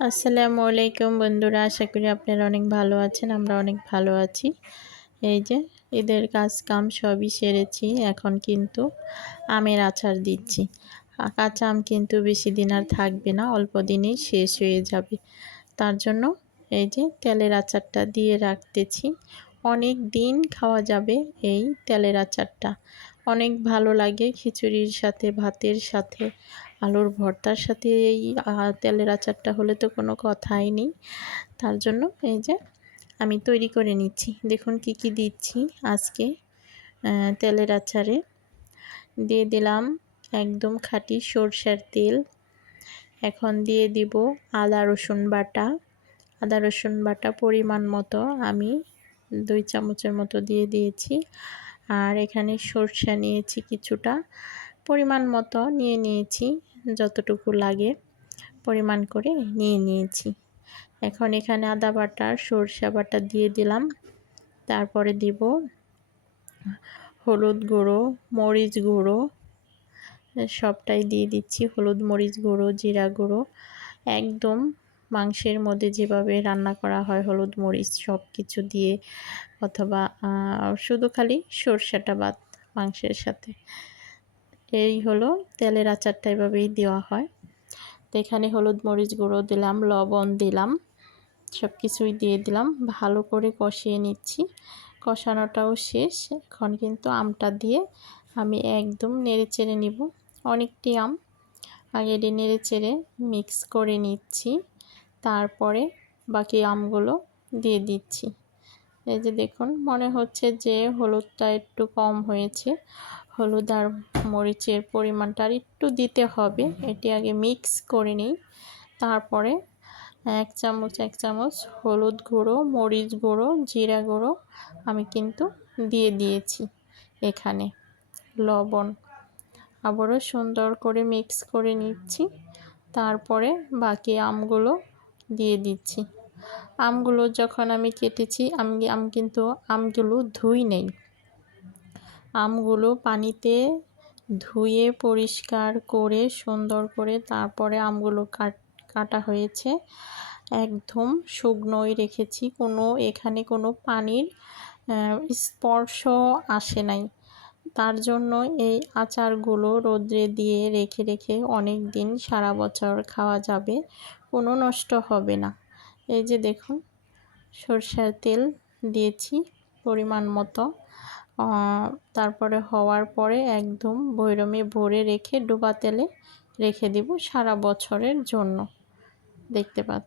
আসসালামু আলাইকুম বন্ধুরা, আশা করি আপনারা অনেক ভালো আছেন। আমরা অনেক ভালো আছি। এই যে ঈদের কাজ কাম সবই সেরেছি। এখন কিন্তু আমের আচার দিচ্ছি। কাঁচা আম কিন্তু বেশি দিন আর থাকবে না, অল্প দিনেই শেষ হয়ে যাবে। তার জন্য এই যে তেলের আচারটা দিয়ে রাখতেছি। অনেক দিন খাওয়া যাবে এই তেলের আচারটা। অনেক ভালো লাগে খিচুড়ির সাথে, ভাতের সাথে, আলুর ভর্তার সাথে এই তেলের আচারটা হলে তো কোনো কথাই নেই। তার জন্য এই যে আমি তৈরি করে নিচ্ছি। দেখুন কি কি দিচ্ছি আজকে তেলের আচারে। দিয়ে দিলাম একদম খাঁটি সরষের তেল। এখন দিয়ে দিব আদা রসুন বাটা। আদা রসুন বাটা পরিমাণ মতো আমি 2 চামচের মতো দিয়ে দিয়েছি। আর এখানে সরষে নিয়েছি কিছুটা, পরিমাণ মতো নিয়েছি, যতটুকু লাগে পরিমাণ করে নিয়েছি। এখন এখানে আদা বাটা সরষে বাটা দিয়ে দিলাম। তারপরে দিব হলুদ গুঁড়ো, মরিচ গুঁড়ো, সবটাই দিয়ে দিচ্ছি। হলুদ, মরিচ গুঁড়ো, জিরা গুঁড়ো, একদম মাংসের মধ্যে যেভাবে রান্না করা হয় হলুদ মরিচ সব কিছু দিয়ে, অথবা শুধু খালি সরষেটা বাদ মাংসের সাথে। এই হলো তেলের আচারটা, এভাবেই দেওয়া হয়। তো এখানে হলুদ মরিচ গুঁড়ো দিলাম, লবণ দিলাম, সব কিছুই দিয়ে দিলাম। ভালো করে কষিয়ে নিচ্ছি। কষানোটাও শেষ। এখন কিন্তু আমটা দিয়ে আমি একদম নেড়েচেড়ে নিব। অনেকটি আম, আগে নেড়েচেড়ে মিক্স করে নিচ্ছি। তারপরে বাকি আমগুলো দিয়ে দিচ্ছি। এই যে দেখুন, মনে হচ্ছে যে হলুদটা একটু কম হয়েছে। হলুদ আর মরিচের পরিমাণটা আর একটু দিতে হবে। এটি আগে মিক্স করে নিই। তারপরে এক চামচ হলুদ গুঁড়ো, মরিচ গুঁড়ো, জিরা গুঁড়ো আমি কিন্তু দিয়ে দিয়েছি। এখানে লবণ আবারও সুন্দর করে মিক্স করে নিচ্ছি। তারপরে বাকি আমগুলো দিয়ে দিচ্ছি। আমগুলো যখন আমি কেটেছি, আমি কিন্তু আমগুলো ধুই নেই। আমগুলো পানিতে ধুয়ে পরিষ্কার করে সুন্দর করে তারপরে আমগুলো কাটা হয়েছে। একদম শুকনোই রেখেছি, এখানে কোনো পানির স্পর্শ আসে নাই। তার জন্য এই আচারগুলো রোদ্রে দিয়ে রেখে অনেক দিন, সারা বছর খাওয়া যাবে, কোনো নষ্ট হবে না। এই যে দেখুন, সরষের তেল দিয়েছি পরিমাণ মতো। তারপরে হওয়ার পরে একদম বয়রমে ভরে রেখে ডোবা তেলে রেখে দিব সারা বছরের জন্য। দেখতে পাচ্ছেন।